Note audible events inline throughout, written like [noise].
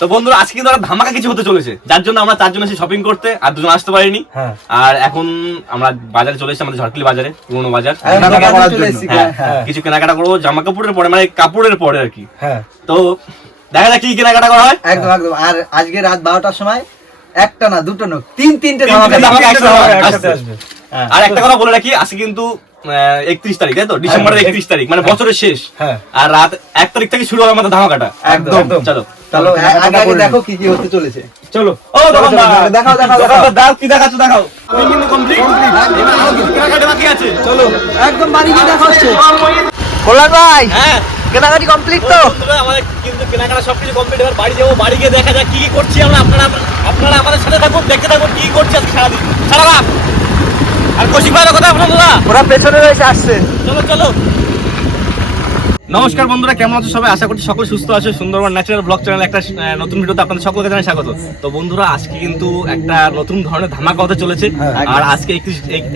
তো বন্ধুরা আজকে কিন্তু একটা ধামাকা কিছু হতে চলেছে। যার জন্য আমরা চারজন এসে শপিং করতে আর দুজন আসতে পারিনি। হ্যাঁ। আর এখন আমরা বাজারে চলে এসেছি আমাদের ঝড়খালি বাজারে পুরোনো বাজার। হ্যাঁ, হ্যাঁ। কিছু কেনাকাটা করব। জামা কাপড়ের পরে মানে কাপড়ের পরে আর কি। তো দেখা যাক কি কেনাকাটা করা হয়। একদম একদম। আর আজকে রাত বারোটার সময় একটা না দুটো না তিন তিনটে ধামাকা। আর একটা কথা বলে রাখি আজকে কিন্তু একত্রিশ তারিখ তাই তো? ডিসেম্বরের একত্রিশ তারিখ মানে বছরের শেষ। হ্যাঁ। আর রাত এক তারিখ থেকে শুরু হবে আমাদের ধামাকাটা। একদম, একদম। চলো। দেখো কি কি হতে চলেছে। চলো। ও দেখাও, দেখাও, দেখাও। দাও কি দেখাচ্ছ দেখাও। আমি কিন্তু কমপ্লিট কেনাকাটা বাকি আছে। চলো একদম বাড়ি গিয়ে দেখা হচ্ছে। কল্যাণ ভাই হ্যাঁ। কেনাকাটি কমপ্লিট তো? আমাদের কিন্তু কেনাকাটা সবকিছু কমপ্লিট এবার বাড়ি যাব বাড়ি গিয়ে দেখা যাক কি কি করছি আমরা। আপনারা আপনারা আমাদের সাথে থাকুন দেখতে থাকুন কি কি করছি আজকে সারাদিন। সারা রাত। আর কৌশিক ভাইয়ের কথা আপনারা ওরা পেছনে রয়েছে আসছে। চলো চলো। নমস্কার বন্ধুরা কেমন আছো সবাই? আশা করছি সকল সুস্থ আছে। সুন্দরবন ন্যাচারাল ব্লগ চ্যানেল একটা নতুন ভিডিওতে আপনাদের সকলকে জানাই স্বাগত। তো বন্ধুরা আজকে কিন্তু একটা নতুন ধরনের ধামাকা হতে চলেছে। হ্যাঁ, আর আজকে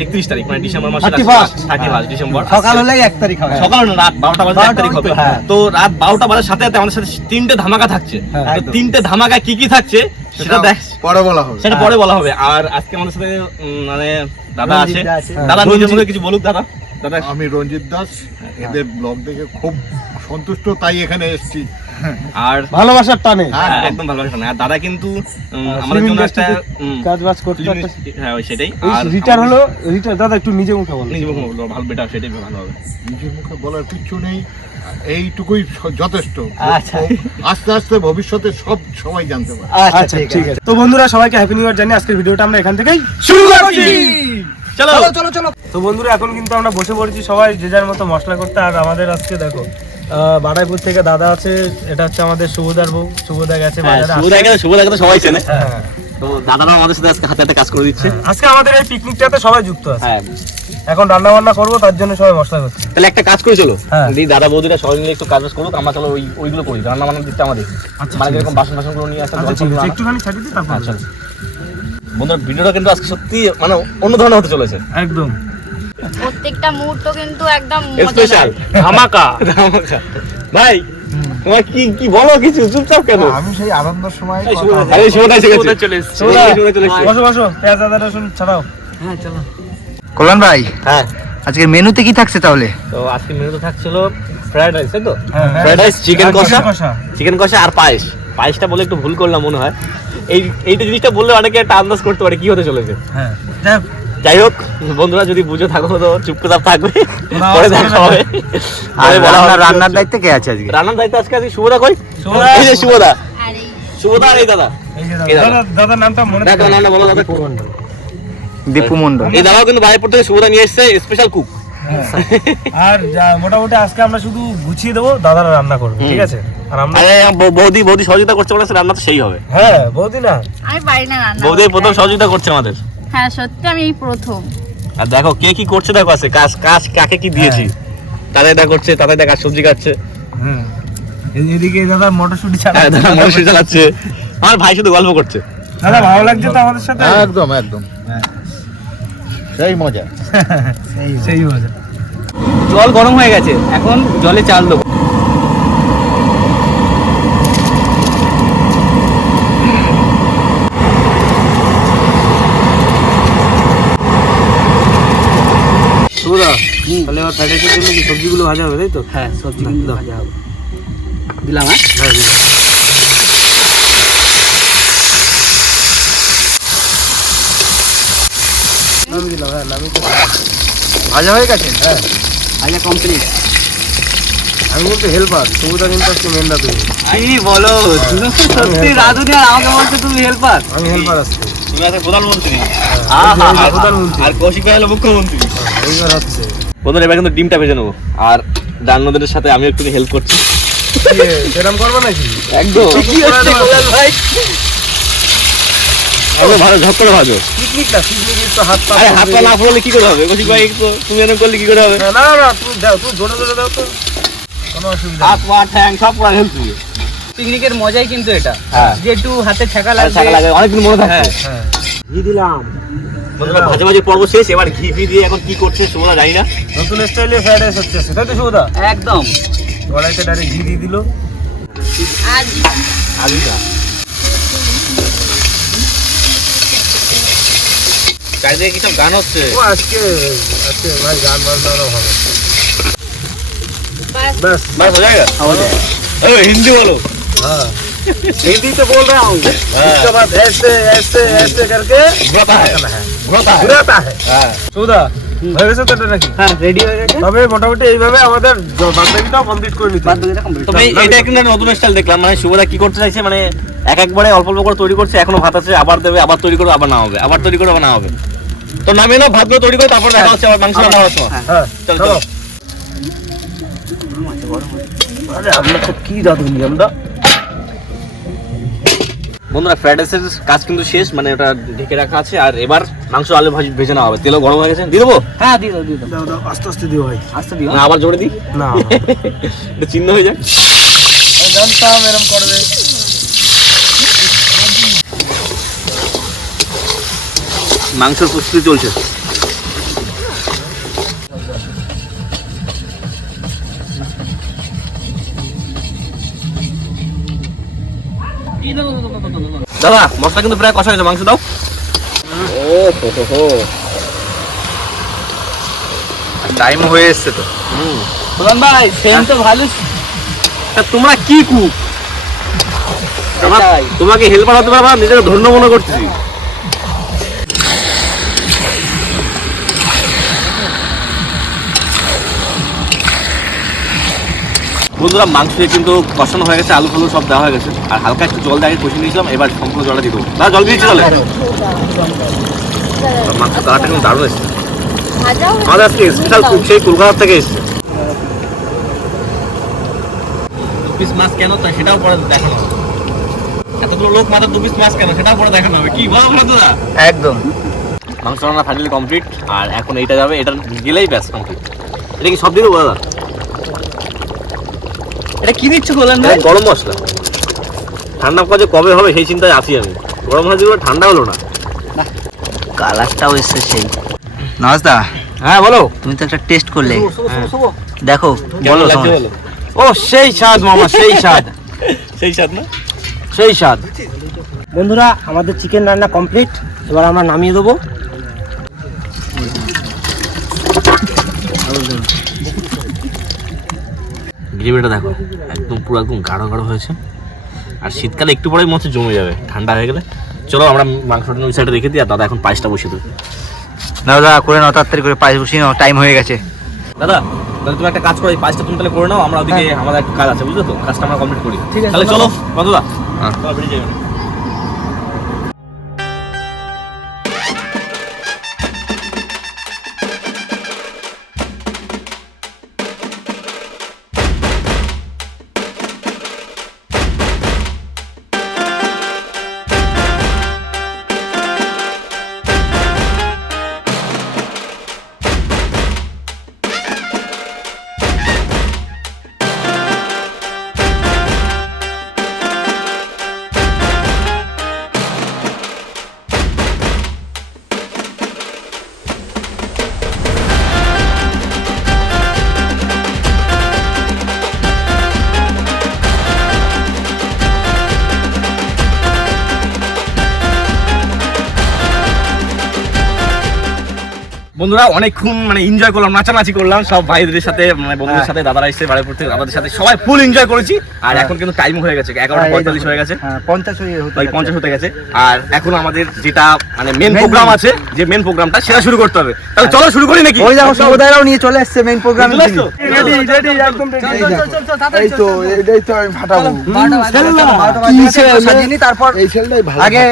একত্রিশ তারিখ মানে ডিসেম্বর মাসের 31st থার্টি ফার্স্ট ডিসেম্বর। সকাল হলেই এক তারিখ হবে। সকাল না, রাত বারোটা বাজে এক তারিখ হবে। তো, হ্যাঁ। রাত বারোটা বাজার সাথে সাথে আমাদের সাথে তিনটে ধামাকা থাকছে। হ্যাঁ, তো। তিনটে ধামাকা কি কি থাকছে? সেটা দেখ পরে বলা হবে। সেটা পরে বলা হবে। আর আজকে আমাদের সাথে মানে দাদা আছে। দাদা নিজের রঞ্জিত। মুখে কিছু বলুক দাদা। দাদা। আমি রঞ্জিত দাস এদের ব্লগ দেখে খুব সন্তুষ্ট তাই এখানে এসেছি। আর ভালোবাসার টানে। হ্যাঁ, একদম। একদম ভালো আর দাদা কিন্তু আমাদের জন্য একটা কাজ বাজ করতে হ্যাঁ সেটাই। আর রিটার হলো রিটার দাদা একটু নিজে মুখে বলো। নিজে মুখে বলব, ভালো বেটার সেটাই ভালো হবে। নিজের মুখে বলার কিচ্ছু নেই। এইটুকুই যথেষ্ট। আচ্ছা। আস্তে আস্তে ভবিষ্যতে সব সবাই জানতে পারে আচ্ছা ঠিক আছে। তো বন্ধুরা সবাইকে হ্যাপি নিউ ইয়ার জানি আজকের ভিডিওটা আমরা এখান থেকেই শুরু করছি। চলো। চলো চলো চলো। তো বন্ধুরা এখন কিন্তু আমরা বসে পড়েছি সবাই যে যার মতো মশলা করতে। আর আমাদের আজকে দেখো বাড়াইপুর থেকে দাদা আছে এটা হচ্ছে আমাদের শুভদার বউ। শুভদা গেছে হ্যাঁ, বাজারে শুভ দেখা তো সবাই চেনে। হ্যাঁ। তো দাদারা আমাদের সাথে আজকে হাতে হাতে কাজ করে দিচ্ছে। আজকে আমাদের এই পিকনিকটাতে সবাই যুক্ত আছে। হ্যাঁ। এখন রান্না বান্না করব তার জন্য সবাই মশলা করছে। তাহলে একটা কাজ করে চলো। হ্যাঁ। দাদা বৌদিরা সবাই মিলে একটু কাজ বাজ করুক আমরা চলো ওই ওইগুলো করি রান্না বান্না দিচ্ছে আমাদের মানে যেরকম বাসন বাসনগুলো নিয়ে আসা আচ্ছা একটুখানি ছাড়িয়ে দিই তারপর হ্যাঁ বন্ধুরা ভিডিওটা কিন্তু আজকে সত্যি মানে অন্য ধরনের হতে চলেছে। একদম। প্রত্যেকটা মুহূর্ত কিন্তু একদম স্পেশাল ধামাকা। ভাই তোমার কি কি বলো কিছু? চুপচাপ কেন? আমি সেই আনন্দের সময় আরে এসে চলে এসেছে। শুভদা চলে এসেছে। বসো বসো পেঁয়াজ আদা রসুন ছাড়াও। কল্যাণ ভাই হ্যাঁ। আজকের মেনুতে কি থাকছে তাহলে? তো আজকে মেনুতে থাকছিল ফ্রাইড রাইস তাই তো? হ্যাঁ, হ্যাঁ। ফ্রাইড রাইস চিকেন কষা। চিকেন কষা। আর পায়েস। পায়েসটা বলে একটু ভুল করলাম মনে হয়। এই এইটা জিনিসটা বললে অনেকে একটা আন্দাজ করতে পারে কি হতে চলেছে? হ্যাঁ যাই হোক, বন্ধুরা যদি বুঝে থাকো তো চুপ করে থাকবে। পরে দেখা হবে। আর রান্নার কি রান্নার হচ্ছে। কে আছে আজকে? রান্নার দায়িত্ব আজকে আছে শুভদা কই? শুভদা। এই যে শুভদা। আর। শুভদা আর এই দাদা। এই যে দাদা। দাদা। দাদা- দাদার নামটা মনে? নামটা বলো দাদা। দীপু মন্ডল এই দাদাও কিন্তু থেকে শুভদা নিয়ে এসেছে স্পেশাল কুক হ্যাঁ। আর মোটামুটি আজকে আমরা শুধু গুছিয়ে দেবো দাদারা রান্না করবে ঠিক আছে? আর আমরা বৌদি বৌদি সহযোগিতা করছে বলে রান্না তো সেই হবে। হ্যাঁ বৌদি না। আমি পারি না বৌদি প্রথম সহযোগিতা করছে আমাদের। হ্যাঁ সত্যি আমি এই প্রথম। আর দেখো কে কি করছে দেখো আছে কাজ কাজ কাকে কি দিয়েছি? তাদের দা করছে তাদের দা কাজ সবজি কাটছে হ্যাঁ। এদিকে দাদা মটরশুটি ছাড়া হ্যাঁ, দাদা মনুষ্য চালাচ্ছে। আমার ভাই শুধু গল্প করছে। দাদা ভালো লাগছে তো আমাদের সাথে? একদম একদম। সেই মজা। [laughs] সেই মজা। জল গরম হয়ে গেছে এখন জলে চাল দেবো। তাহলে এবার ফ্রাইড রাইসের জন্য কি সবজিগুলো ভাজা হবে তাই তো? হ্যাঁ সবজি কিন্তু ভাজা হবে। দিলাম হ্যাঁ? দিলাম। হ্যাঁ। ভাজা হয়ে গেছে? হ্যাঁ। ভাজা কমপ্লিট আমি কিন্তু হেল্পার সুবিধা কিন্তু আজকে মেন রাঁধুনি কি বলো? সত্যি রাধুনি আর আমাকে বলছো তুমি হেল্পার আমি হেল্পার আজকে তুমি আছে প্রধানমন্ত্রী। আর কৌশিক ভাই হলো মুখ্যমন্ত্রী। এইবার হচ্ছে। বন্ধুরা এবার কিন্তু ডিমটা ভেজে নেব। আর রান্নাদের সাথে আমি একটু হেল্প করছি। করব নাকি? একদম। কি ভাই? ভালো ঝক করে ভাজো। পিকনিকটা পিকনিকের তো হাত পা আরে হাত পা না ফুললে কি করে হবে? কৌশিক ভাই তুমি এরকম করলে কি করে হবে? না না তুমি দাও তুমি জোরে জোরে দাও তো। কোনো অসুবিধা হাত পা ঠ্যাং সব তুমি পিকনিকের মজাই কিন্তু এটা। হ্যাঁ। যে একটু হাতে ছেঁকা আর ছাকা লাগে অনেকদিন মনে থাকে হ্যাঁ। ঘি দিলাম। বন্ধুরা মাঝে মাঝে পর্ব শেষ এবার ঘি ফি দিয়ে এখন কি করছে সুবোধা জানি না। নতুন স্টাইলে ফ্রাইড রাইস হচ্ছে সেটাই তো সুবোধা একদম। কড়াইতে ডাইরেক্ট ঘি দিয়ে দিল। আলুটা। চারিদিকে কি সব গান হচ্ছে? ও আজকে আজকে ভাই গান বাজনা হবে। বাস। বাস। হয়ে। যাবে হিন্দি বলো। হ্যাঁ। हिंदी तो बोल रहा हूँ इसके बाद ऐसे ऐसे ऐसे करके घुराता है घुराता है ঘুরাতা है হ্যাঁ সৌদা হয়ে গেছে তো এটা নাকি হ্যাঁ রেডি হয়ে গেছে তবে মোটামুটি এইভাবে আমাদের বান্ধবীটাও কমপ্লিট করে নিতে বাদ হবে। বাকিটা কমপ্লিট তবে এটা একটা নতুন স্টাইল দেখলাম মানে শুভদা কি করতে চাইছে মানে এক একবারে অল্প অল্প করে তৈরি করছে এখনো ভাত আছে আবার দেবে আবার তৈরি করবে আবার না হবে আবার তৈরি করবে আবার না হবে তো নামিয়ে নাও ভাতগুলো তৈরি করে তারপর দেখা হচ্ছে আবার মাংস রান্না হওয়ার সময় হ্যাঁ চলো, চলো চলো। আরে আমরা তো কি রাঁধুনি আমরা বন্ধুরা ফ্রাইড রাইসের কাজ কিন্তু শেষ মানে ওটা ঢেকে রাখা আছে। আর এবার মাংস আলু ভাজি ভেজে নেওয়া হবে। তেলও গরম হয়ে গেছে। দিয়ে দেবো? হ্যাঁ দিয়ে দাও দিয়ে দাও। দাও আস্তে আস্তে দিও ভাই। আস্তে দিও। না আবার জোরে দিই? না। এটা চিহ্ন হয়ে যায় জানতাম এরকম করবে। মাংসের প্রস্তুতি চলছে। দাদা মশলা কিন্তু প্রায় কষা হয়েছে মাংস দাও। ও হো হো হো টাইম হয়ে এসছে তো। প্রধান ভাই সেম তো ভালো। তা তোমরা কি কুক তোমাকে হেল্প হতে পারবা নিজেকে ধন্য মনে করতেছি বন্ধুরা মাংস কিন্তু কষানো হয়ে গেছে আলু ফালু সব দেওয়া হয়ে গেছে। আর হালকা একটু জল দিয়ে আগে কষিয়ে নিয়েছিলাম এবার সম্পূর্ণ জলটা দিয়ে দেবো। না জল দিয়েছি জলে মাংস কালারটা কিন্তু দারুণ এসেছে। আমাদের আজকে স্পেশাল কুক সেই কলকাতা থেকে এসেছে। পিস মাছ কেন তা সেটাও পরে দেখানো হবে। এতগুলো লোক মাত্র দু পিস মাছ কেন সেটাও পরে দেখানো হবে। কি বলো বলো দাদা একদম। মাংস রান্না ফাইনালি কমপ্লিট আর এখন এইটা যাবে এটা গেলেই ব্যাস কমপ্লিট এটা কি সব দিয়ে দেবো দাদা? এটা কি দিচ্ছ প্রধান ভাই? গরম মশলা। ঠান্ডা কাজে কবে হবে সেই চিন্তায় আছি আমি। গরম মশলা দিয়ে ঠান্ডা হলো না। কালারটাও এসছে সেই। নজদা হ্যাঁ বলো। তুমি তো একটা টেস্ট করলে। দেখো বলো ও সেই স্বাদ মামা সেই স্বাদ। [laughs] সেই স্বাদ না? সেই স্বাদ। বন্ধুরা আমাদের চিকেন রান্না কমপ্লিট এবার আমরা নামিয়ে দেবো। গ্রেভিটা দেখো একদম পুরো একদম গাঢ় গাঢ় হয়েছে। আর শীতকালে একটু পরেই মতো জমে যাবে ঠান্ডা হয়ে গেলে। চলো আমরা মাংসটা ওই সাইডে রেখে দিই আর দাদা এখন পায়েসটা বসিয়ে দেবে। না দাদা করে নাও তাড়াতাড়ি করে পায়েস বসিয়ে নাও টাইম হয়ে গেছে। দাদা তাহলে তুমি একটা কাজ করো এই পাঁচটা তুমি তাহলে করে নাও আমরা ওদিকে আমাদের একটা কাজ আছে বুঝলো তো? কাজটা আমরা কমপ্লিট করি। ঠিক আছে, তাহলে চলো। বন্ধুরা। হ্যাঁ। চলো বেরিয়ে যাবে বন্ধুরা অনেকক্ষণ মানে এনজয় করলাম নাচানাচি করলাম। সব ভাইদের সাথে মানে বন্ধুদের সাথে দাদারা এসে বাড়িপুর থেকে দাদাদের সাথে সবাই ফুল এনজয় করেছি। আর এখন কিন্তু টাইম হয়ে গেছে এগারোটা পঁয়তাল্লিশ হয়ে গেছে। হ্যাঁ পঞ্চাশ হয়ে পঞ্চাশ হতে গেছে। আর এখন আমাদের যেটা মানে মেন প্রোগ্রাম আছে যে মেন প্রোগ্রামটা সেটা শুরু করতে হবে। তাহলে চলো শুরু করি নাকি? ওই দেখো নিয়ে চলে আসছে মেন প্রোগ্রাম? রেডি রেডি একদম রেডি এই তো এটাই তো আমি ফাটাবো তারপর এই ছেলেটাই ভালো আগে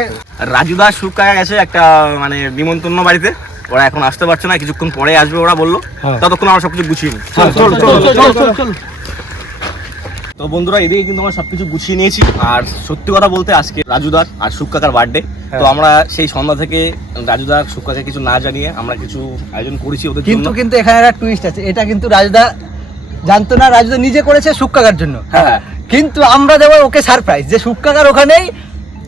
রাজুদা সুকা গেছে একটা মানে নিমন্ত্রণ বাড়িতে। ওরা এখন আসতে পারছে না কিছুক্ষণ পরে আসবে ওরা বলল। হ্যাঁ। ততক্ষণ আমরা সবকিছু গুছিয়ে নিই। চল চল চল চল চল তো বন্ধুরা এদিকে কিন্তু আমরা সবকিছু গুছিয়ে নিয়েছি। আর সত্যি কথা বলতে আজকে রাজুদার আর সুখ কাকার বার্থডে তো হ্যাঁ। আমরা সেই সন্ধ্যা থেকে রাজুদার সুখ কাকে কিছু না জানিয়ে আমরা কিছু আয়োজন করেছি ওদের কিন্তু কিন্তু এখানে একটা টুইস্ট আছে। এটা কিন্তু রাজুদা জানতো না রাজুদা নিজে করেছে সুক্কাকার জন্য। হ্যাঁ কিন্তু আমরা দেবো ওকে সারপ্রাইজ যে সুক্কাকার ওখানেই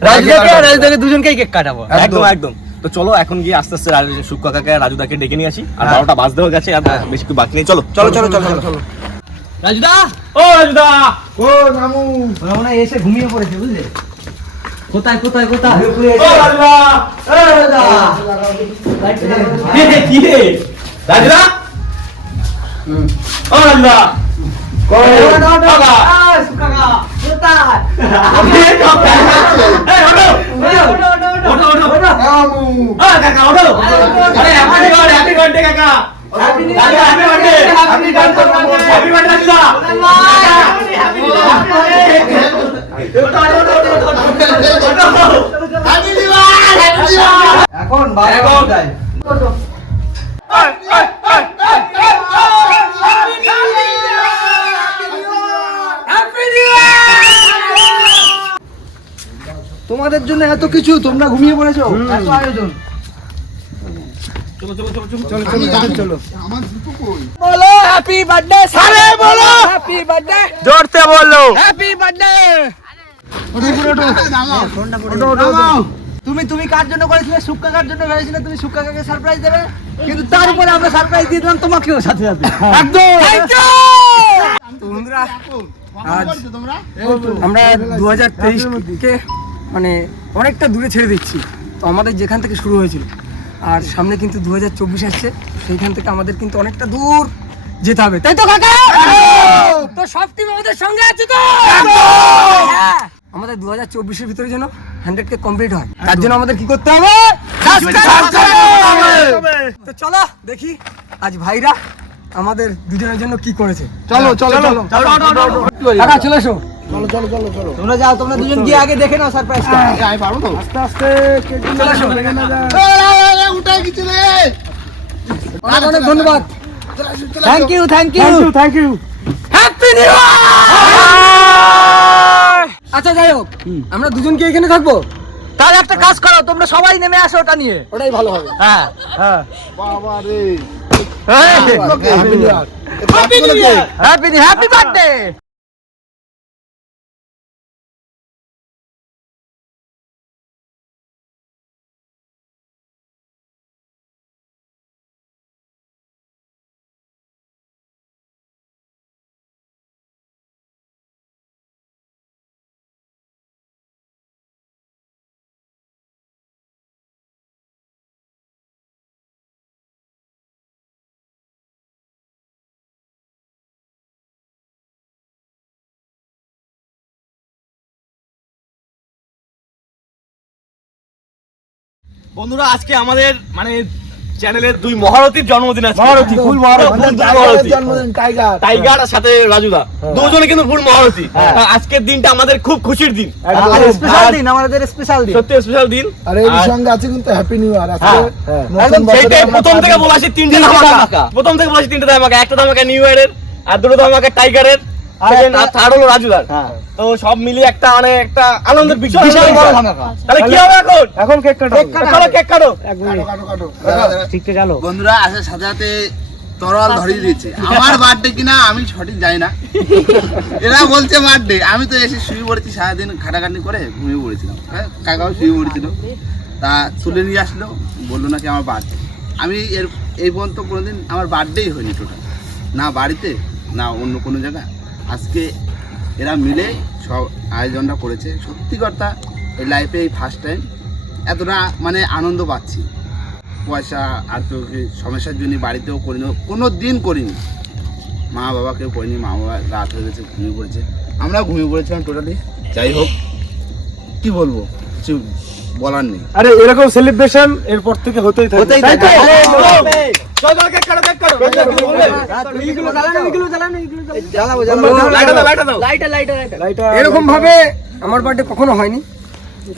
রাজুদাকে আর রাজুদাকে দুজনকেই কেক কাটাবো। একদম। একদম। তো চলো এখন গিয়ে আস্তে আস্তে সুখ কাকাকে রাজুদাকে ডেকে নিয়ে আসি আর হ্যাঁ। বারোটা বাজতেও গেছে আর বেশি কিছু বাকি নেই চলো চলো চলো চলো চলো রাজুদা ও রাজুদা ও এসে ঘুমিয়ে পড়েছে বুঝলে কোথায় কোথায় কোথায় ও রাজুদা কে রে, কি রে রাজুদা ও রাজুদা বাবা। এই, ওঠো। ওঠো, ওঠো। কাকা, ওঠো। আরে, কাকা happy birthday। Happy birthday, রাজুদা। ওঠো, ওঠো, ওঠো, ওঠো, ওঠো। এখন বাইরে এখন। কোথায়? তোমাদের জন্য এত কিছু তোমরা ঘুমিয়ে পড়েছো? এত আয়োজন। আমার দুটো কই? বলো হ্যাপি বার্থডে সারে বলো! হ্যাপি বার্থডে জোরতে বলল হ্যাপি বার্থডে তুমি তুমি কার জন্য করেছিলে? সুক্কা কার জন্য ভেবেছিলে তুমি সুক্কা কাকে সারপ্রাইজ দেবে? কিন্তু তার উপরে আমরা সারপ্রাইজ দিয়ে দিলাম তোমাকেও সাথে সাথে। একদম। তোমরা আমরা দু হাজার তেইশকে মানে অনেকটা দূরে ছেড়ে দিচ্ছি। তো আমাদের যেখান থেকে শুরু হয়েছিল। আর সামনে কিন্তু দু হাজার চব্বিশ আসছে। সেইখান থেকে আমাদের কিন্তু অনেকটা দূর যেতে হবে। তাই তো কাকা? তো সব টিম আমাদের সঙ্গে আছে তো? হ্যাঁ। আমাদের দু হাজার চব্বিশের ভিতরে যেন হান্ড্রেড কে কমপ্লিট হয়। তার জন্য আমাদের কি করতে হবে? তো চলো দেখি আজ ভাইরা আমাদের দুজনের জন্য কি করেছে। চলো চলো চলো কাকা চলে এসো তোমরা যাও তোমরা দুজন গিয়ে আগে দেখে নাও সারপ্রাইজটা আমি পারব তো। চলে এসো উঠাই গেছি রে। অনেক অনেক ধন্যবাদ। Thank you thank you thank you happy new আচ্ছা যাই হোক আমরা দুজন কি এখানে থাকব? তাহলে একটা কাজ করো তোমরা সবাই নেমে আসো ওটা নিয়ে। ওটাই ভালো হবে। হ্যাঁ। বাবা রে। Happy new happy happy birthday বন্ধুরা আজকে আমাদের মানে চ্যানেলের দুই মহারথীর জন্মদিন আছে মহারথী, ফুল মহারথী। জন্মদিন টাইগার টাইগার আর সাথে রাজুদা। দুজনে কিন্তু ফুল মহারথী। আজকের দিনটা আমাদের খুব খুশির দিন। আর স্পেশাল দিন আমাদের স্পেশাল দিন। সত্যি স্পেশাল দিন। আর এর সঙ্গে আছে কিন্তু হ্যাপি নিউ ইয়ার আছে হ্যাঁ, একদম সেইটাই প্রথম থেকে বলা আছে তিনটে ধামাকা। ধামাকা। প্রথম থেকে বলা আছে তিনটে ধামাকা। একটা ধামাকা নিউ ইয়ারের আর দুটো ধামাকা টাইগারের আর second, একটা- আর থার্ড হলো রাজুদার। তো সব মিলিয়ে একটা মানে একটা আনন্দের বিষয় বিশাল বড় ধামাকা। তাহলে কি হবে এখন? এখন কেক কাটো। কেক কাটা চলো কেক কাটো। কাটো কাটো ঠিক আছে বন্ধুরা আসার সাথে সাথে ধরিয়ে দিয়েছে। আমার বার্থডে কিনা আমি সঠিক জানি না। এরা বলছে বার্থডে আমি তো এসে শুয়ে পড়েছি সারাদিন খাটাখাটি করে ঘুমিয়ে পড়েছিলাম। হ্যাঁ, কাকাও শুয়ে পড়েছিল। তা তুলে নিয়ে আসলো বলল নাকি আমার বার্থডে আমি এর এই পর্যন্ত কোনোদিন আমার বার্থডেই হয়নি টোটাল না বাড়িতে না অন্য কোনো জায়গায়। আজকে এরা মিলে সব আয়োজনটা করেছে। সত্যি কথা, এই লাইফে এই ফার্স্ট টাইম এতটা মানে আনন্দ পাচ্ছি। পয়সা আর তো সমস্যার জন্য বাড়িতেও করিনি। কোনো দিন করিনি। মা বাবাকেও করিনি। মা বাবা রাত হয়ে গেছে, ঘুমিয়ে পড়েছে। আমরা ঘুমিয়ে পড়েছিলাম টোটালি যাই হোক, কি বলব? বলার নেই আরে এরকম সেলিব্রেশন এরপর থেকে হতেই থাকবে হতেই থাকবে। এরকম ভাবে আমার বার্থডে কখনো হয়নি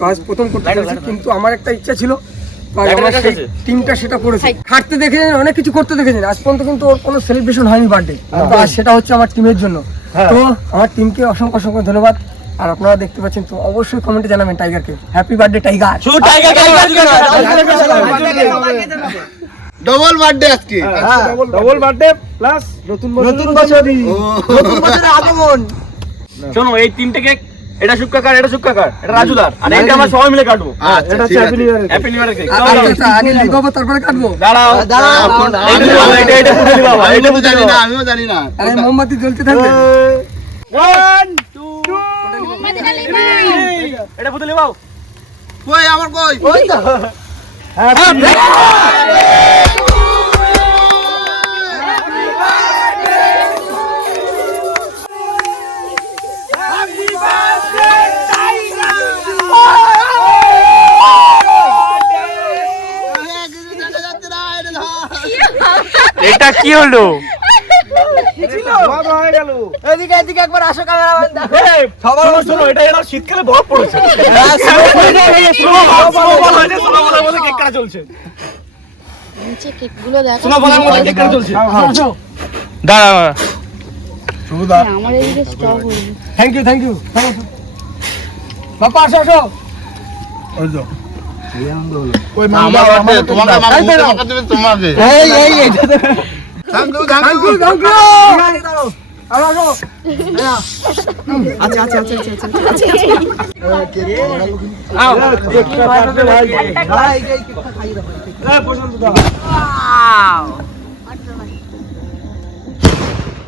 আজ প্রথম করতে কিন্তু আমার একটা ইচ্ছা ছিল? টিমটা সেটা করেছে খাটতে দেখেছেন অনেক কিছু করতে দেখেছেন আজ পর্যন্ত কিন্তু ওর কোনো সেলিব্রেশন হয়নি বার্থডে সেটা হচ্ছে আমার টিমের জন্য তো আমার টিমকে অসংখ্য অসংখ্য ধন্যবাদ আর আপনারা দেখতে পাচ্ছেন তো অবশ্যই কমেন্টে জানাবেন টাইগারকে হ্যাপি বার্থডে টাইগার শুধু টাইগার কেন? ডবল বার্থডে আজকে। ডবল বার্থডে প্লাস নতুন বছর নতুন বছর। নতুন বছরের আগমন। শোনো এই তিনটে কেক এটা শুক্কাকার এটা শুক্কাকার এটা রাজুদার। আর এইটা আমরা সবাই মিলে কাটবো। আচ্ছা এটা হচ্ছে happy new year happy new year cake আচ্ছা আচ্ছা আগে লিখ হব তারপরে কাটবো। দাঁড়াও। দাঁড়াও। এইটা দিলাম, এইটা এইটা পুজো দিলাম এইটা জানি না আমিও জানি না। আরে মোমবাতি জ্বলতে থাকবে। ওয়ান টু এটা পুজো দিলাম কই আমার কই? ওই তো। এটা কি হলো? এদিকে এদিকে একবার আসো ক্যামেরাম্যান দেখো সবার শোনো এটা এরা শীতকালে বরফ পড়েছে হ্যাঁ, কেক কাটা চলছে নিচে কেকগুলো দেখো শোনো বলার মধ্যে কেক কাটা চলছে দাঁড়া হ্যাঁ, আমার এদিকে স্টক হয়ে থ্যাংক ইউ থ্যাংক ইউ বাবা আসো আসো আমার বার্থডে তোমাকে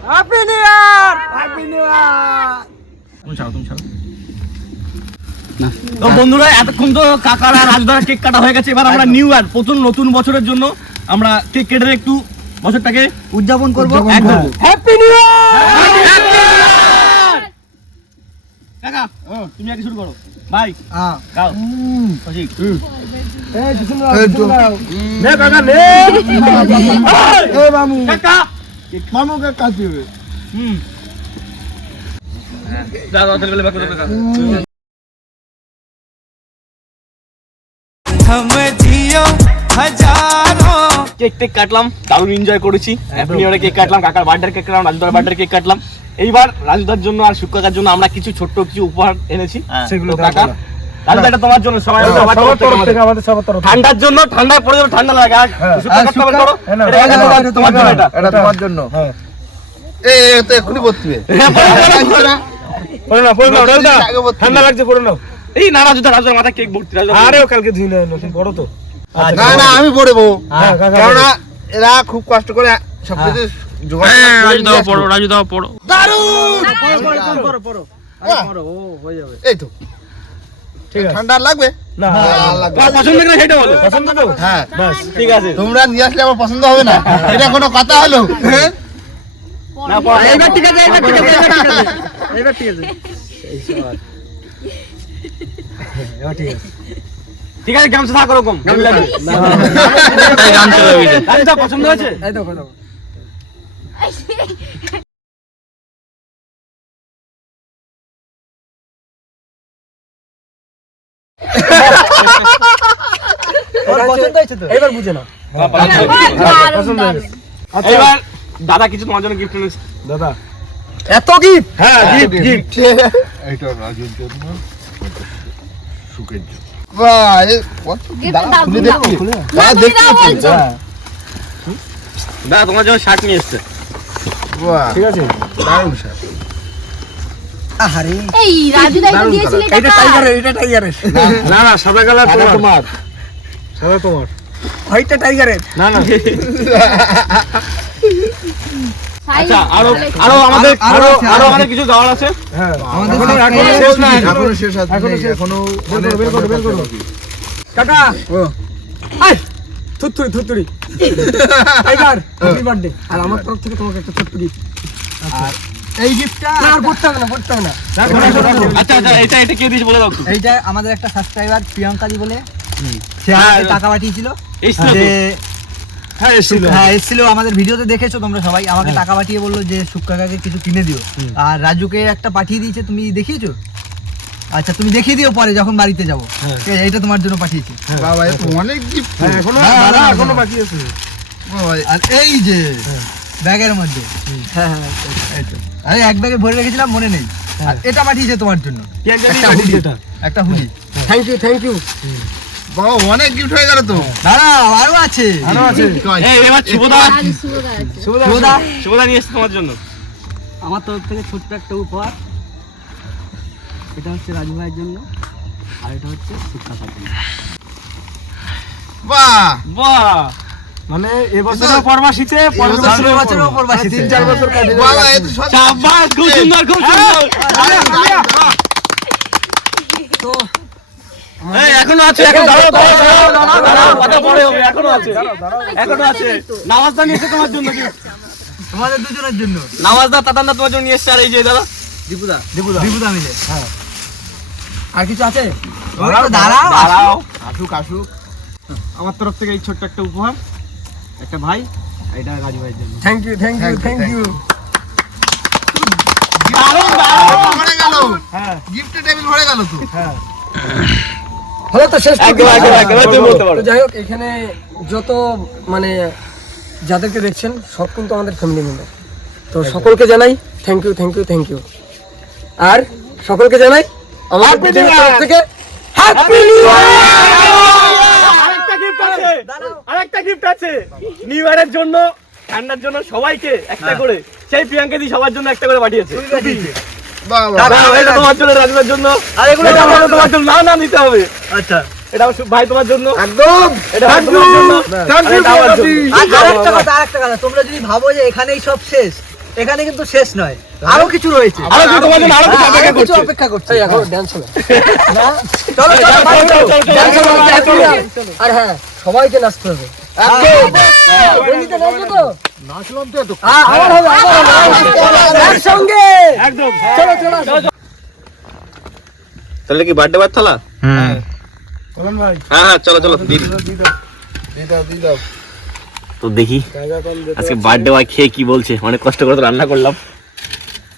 হ্যাপি নিউ ইয়ার তো বন্ধুরা এতক্ষণ তো কাকারা রাজদারা কেক কাটা হয়ে গেছে। এবার আমরা নিউ ইয়ার প্রথম নতুন বছরের জন্য আমরা কেক কেটে একটু বছরটাকে উদযাপন করব হ্যাপি নিউ কাকা তুমি আগে শুরু করো। ভাই হ্যাঁ গাও কৌশিক। নে কাকা নে। কাকা। মামুকে কাছে হুম। বাকি কাকা। কেক টেক কাটলাম দারুণ এনজয় করেছি। হ্যাপি নিউ কেক কাটলাম কাকার বার্থডে কেক কাটলাম রাজুদার বার্থডে কেক কাটলাম। এইবার রাজুদার জন্য আর শুক্কাকার জন্য আমরা কিছু ছোট্ট কিছু উপহার এনেছি। সেগুলো কাকা তোমার জন্য সবাই আমাদের- সবার তরফ ঠান্ডার জন্য ঠান্ডায় পড়ে যাবে ঠান্ডা লাগে। হ্যাঁ, তোমার- জন্য এটা এটা তোমার জন্য। হ্যাঁ। তো পড়ে পড়ে ঠান্ডা লাগছে পড়ে নাও। এই না রাজুদা রাজুদার মাথা কেক ভর্তি রাজুদা। আরে কালকে ধুই না বড় তো। না না আমি পড়ব হ্যাঁ কাকা এরা খুব কষ্ট করে সবকিছু আসলো। রাজুদা পড়ো পড়ো। পড়ো পড়ো ও হয়ে যাবে। এই তো। ঠান্ডা লাগবে? না। পছন্দ কিনা সেটা বলো পছন্দ তো? হ্যাঁ। বাস ঠিক আছে। তোমরা নিয়ে আসলে আমার পছন্দ হবে না। এটা কোনো কথা হলো? হ্যাঁ? না পড়ো ঠিক আছে এবার ঠিক আছে এবার ঠিক আছে। এবার ঠিক আছে। এবার ঠিক আছে গামছা থাকো রকম রাজুদা পছন্দ হয়েছে এই দেখো দেখো এবার বুঝে আচ্ছা এবার দাদা কিছু তোমার জন্য গিফট এনেছে দাদা এত গিফট হ্যাঁ গিফট গিফট এইটা রাজুর জন্য এটা সুখের জন্য দাদা তোমার জন্য শার্ট নিয়ে এসছে। বাহ, ঠিক আছে। দারুণ স্যার। এই রাজু দা এটা দিয়েছিলি এটা টাইগারের এটা টাইগারের না না সাদা কালার তোমার। সাদা তোমার। হোয়াইটটা টাইগারের না না। [laughs] আচ্ছা আরও আরও আমাদের আরও আরও আরও আরও কিছু যাওয়ার আছে? হ্যাঁ আমাদের এখনও শেষ না এখনও এখনও শেষ আছে এখনও নেই, এখনও বের করো, বের করো, বের করো। কাকা! আয় থুতথুরি থুতথুরি টাইগার হ্যাপি বার্থডে আর আমার তরফ থেকে তোমাকে একটা ছোট্ট গিফট এই গিফটটা আর পড়তে হবে না পড়তে হবে না। রাখো, রাখো। আচ্ছা আচ্ছা এটা এটা কে দিয়েছে বলে দাও এইটা আমাদের একটা সাবস্ক্রাইবার প্রিয়াঙ্কাদি বলে। সে হ্যাঁ, টাকা পাঠিয়েছিল? যে হ্যাঁ এসেছিল। হ্যাঁ এসেছিল। আমাদের ভিডিওতে দেখেছ তোমরা সবাই। আমাকে টাকা পাঠিয়ে বলল যে সুক্কাকাকে কিছু কিনে দিও। আর রাজুকে একটা পাঠিয়ে দিয়েছে তুমি দেখিয়েছো? আচ্ছা তুমি দেখিয়ে দিও পরে যখন বাড়িতে যাব। ঠিক আছে, এইটা তোমার জন্য পাঠিয়েছি। বাবা, এ অনেক। হ্যাঁ এখনও হ্যাঁ, হ্যাঁ, হ্যাঁ। বাকি আছে। আর এই যে ব্যাগের মধ্যে। হ্যাঁ হ্যাঁ এই তো। আরে এক ব্যাগে ভরে রেখেছিলাম মনে নেই। এটা পাঠিয়েছে তোমার জন্য। একটা hoodie. Thank you thank you বাবা, অনেক gift হয়ে গেল তো। দাঁড়াও আরও আছে। আরও আছে? এই এবার শুভদা। সুদা শুভদা নিয়ে এসছে তোমার জন্য। আমার তরফ থেকে ছোট্ট একটা উপহার। এটা হচ্ছে রাজু ভাইয়ের জন্য আর এটা হচ্ছে সুক্কাকার জন্য। বাহ, বাহ! মানে এবছরের পরবাসীতে পরের এবছর বছরের বছরের তিন চার বছর কাটে বাবা, এ শাবাশ খুব সুন্দর খুব সুন্দর। তো এই এখনও আছে এখন দাঁড়াও দাঁড়াও দাঁড়াও দাঁড়াও দাঁড়াও কথা পরে হবে এখনও আছে এখনও আছে। নামাজদা নিয়ে এসে তোমার জন্য তোমাদের দুজনের জন্য। নামাজদা তোমার জন্য নিয়ে এসছে আর এই যে দাদা দীপুদা। দীপুদা। মিলে। আর কিছু আছে? দাঁড়াও দাঁড়াও আসুক আসুক। আমার তরফ থেকে এই ছোট্ট একটা উপহার। একটা ভাই এটা রাজু ভাইয়ের জন্য। Thank you thank you thank you ভরে গেল। হ্যাঁ। গিফট টেবিল ভরে গেল তো? হ্যাঁ। হলো তো শেষ যাই হোক এখানে যত মানে যাদেরকে দেখছেন সব কিন্তু আমাদের ফ্যামিলি মেম্বার তো সকলকে জানাই thank you thank you thank you আর সকলকে জানাই দুজনের তরফ থেকে হ্যাপি নিউ আরেকটা গিফট আরেকটা গিফট আছে। নিউ ইয়ারের জন্য ঠান্ডার জন্য সবাইকে একটা করে সেই প্রিয়াঙ্কা দি সবার জন্য একটা করে পাঠিয়েছে। বাহ বাহ দাঁড়াও, এটা তোমার জন্য রাজুর জন্য। আর এগুলো তোমার জন্য না না নিতে হবে। আচ্ছা। এটা ভাই তোমার জন্য। একদম। এটা তোমার জন্য। আর এটা আমার জন্য। আর আরেকটা কথা আরেকটা কথা। তোমরা যদি ভাবো যে এখানেই সব শেষ এখানে কিন্তু শেষ নয় আরও কিছু রয়েছে। আরও কিছু তোমার জন্য আরও কিছু অপেক্ষা করছে। অপেক্ষা করছে। এই এখন ড্যান্স হবে। চলো চলো হবে। আর হ্যাঁ সবাইকে নাচতে হবে। তাহলে কি বার্থডে বার্থ থালা? হ্যাঁ হ্যাঁ চলো চলো তো দেখি আজকে বার্থডে বয় খেয়ে কি বলছে? অনেক কষ্ট করে তো রান্না করলাম।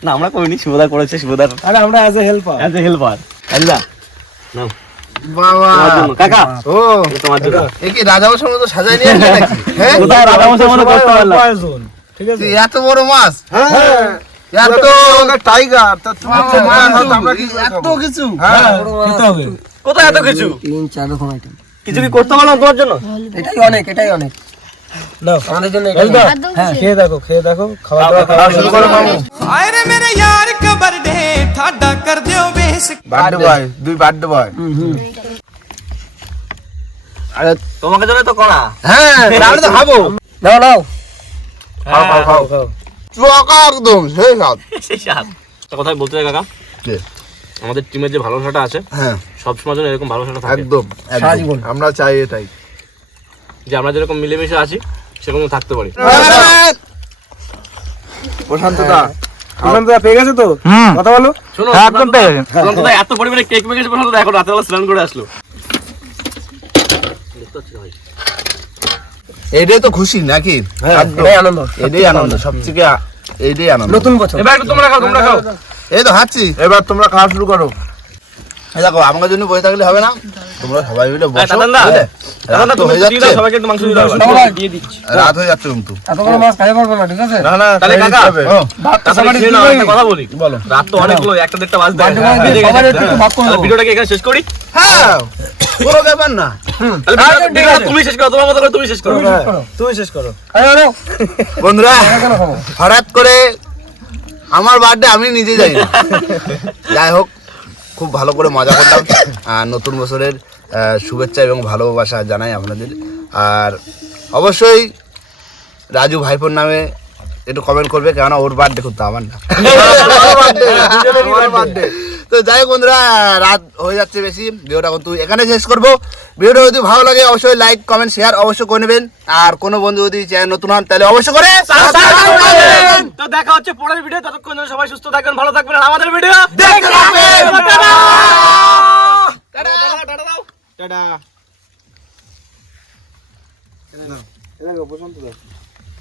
না আমরা করিনি শিবদা করেছে শিবদার আরে আমরা as a helper as a helper Allah বাবা। কাকা। ও। তোমার জন্য। এ কি রাজা মতো সাজায় নিয়ে আসবে নাকি? হ্যাঁ [laughs] কোথায় রাধা মশাই করতে পারলাম ঠিক আছে? এত বড় মাছ? হ্যাঁ। এত টাইগার তা আমরা কি এত কিছু। হ্যাঁ। খেতে হবে। কোথায় এত কিছু? তিন চার রকম আইটেম কিছু কি করতে পারলাম তোমার জন্য? এটাই অনেক এটাই অনেক। হ্যাঁ। খেয়ে দেখো খেয়ে দেখো খাওয়া দাওয়া শুরু করো। মামু। বার্থডে বয় দুই বার্থডে বয় আরে তোমাকে জন্য তো করা হ্যাঁ তো খাব। নাও নাও। খাও খাও খাও। খাও। চোখা একদম সেই স্বাদ। সেই সাত একটা বলতে কাকা। কে? আমাদের টিমের যে ভালোবাসাটা আছে হ্যাঁ। সব সময় যেন এরকম ভালোবাসাটা থাকে। একদম একদম। আমরা চাই এটাই। যে আমরা যেরকম মিলেমিশে আছি সেরকম থাকতে পারি। প্রশান্তদা প্রশান্ত দা পেয়ে গেছে তো? কথা বলো। শোনো একদম প্রশান্ত দা এত পরিমাণে কেক মেখেছে প্রশান্ত দা এখন রাতেবেলা স্নান করে আসলো। এটাই তো খুশি নাকি? এটাই আনন্দ এটাই আনন্দ সবথেকে এইটাই আনন্দ। নতুন বছর। এবার একটু তোমরা খাও তোমরা খাও। এই তো হাঁটছি এবার তোমরা খাওয়া শুরু করো। দেখো আমাদের জন্য বসে থাকলে হবে না? তোমরা সবাই মিলে বসো রাত হয়ে যাচ্ছে। সবাইকে একটু মাংস দিয়ে দাও সবাই। দিয়ে দিচ্ছি। রাত হয়ে যাচ্ছে কিন্তু। এত বড় মাছ খাইতে পারব না ঠিক আছে? না না তাহলে কাকা, নিতে হবে। ও, তাড়াতাড়ি খেয়ে নাও, একটা কথা বলি। বলো। রাত তো অনেক হলো একটা দেড়টা বাজতে বার্থডে বার্থডে একটু একটু ভাগ করে ভিডিওটাকে এখানে শেষ করি? হ্যাঁ কোনো ব্যাপার না। তাহলে ভিডিওটা- ভিডিওটা তুমি শেষ করো তোমার মতো করে তুমি শেষ করো। তুমি শেষ করো। আরে আরে। বন্ধুরা হঠাৎ করে আমার বার্থডে আমি নিজে যাই না। [laughs] যাই হোক খুব ভালো করে মজা করলাম। আর নতুন বছরের শুভেচ্ছা এবং ভালোবাসা জানাই আপনাদের। আর অবশ্যই রাজু ভাইপোর নামে একটু কমেন্ট করবে কেননা ওর বার্থডে করতে আমার না তো যাই হোক বন্ধুরা রাত হয়ে যাচ্ছে বেশি ভিডিওটা কিন্তু এখানে শেষ করব। ভিডিওটা যদি ভালো লাগে অবশ্যই লাইক কমেন্ট শেয়ার অবশ্যই করে নেবেন। আর কোনো বন্ধু যদি চ্যানেল নতুন হন তাহলে অবশ্যই করে তো দেখা হচ্ছে পরের ভিডিও ততক্ষণ সবাই সুস্থ থাকবেন ভালো থাকবেন আমাদের ভিডিও দেখতে থাকবেন। এটা প্রশান্ত দা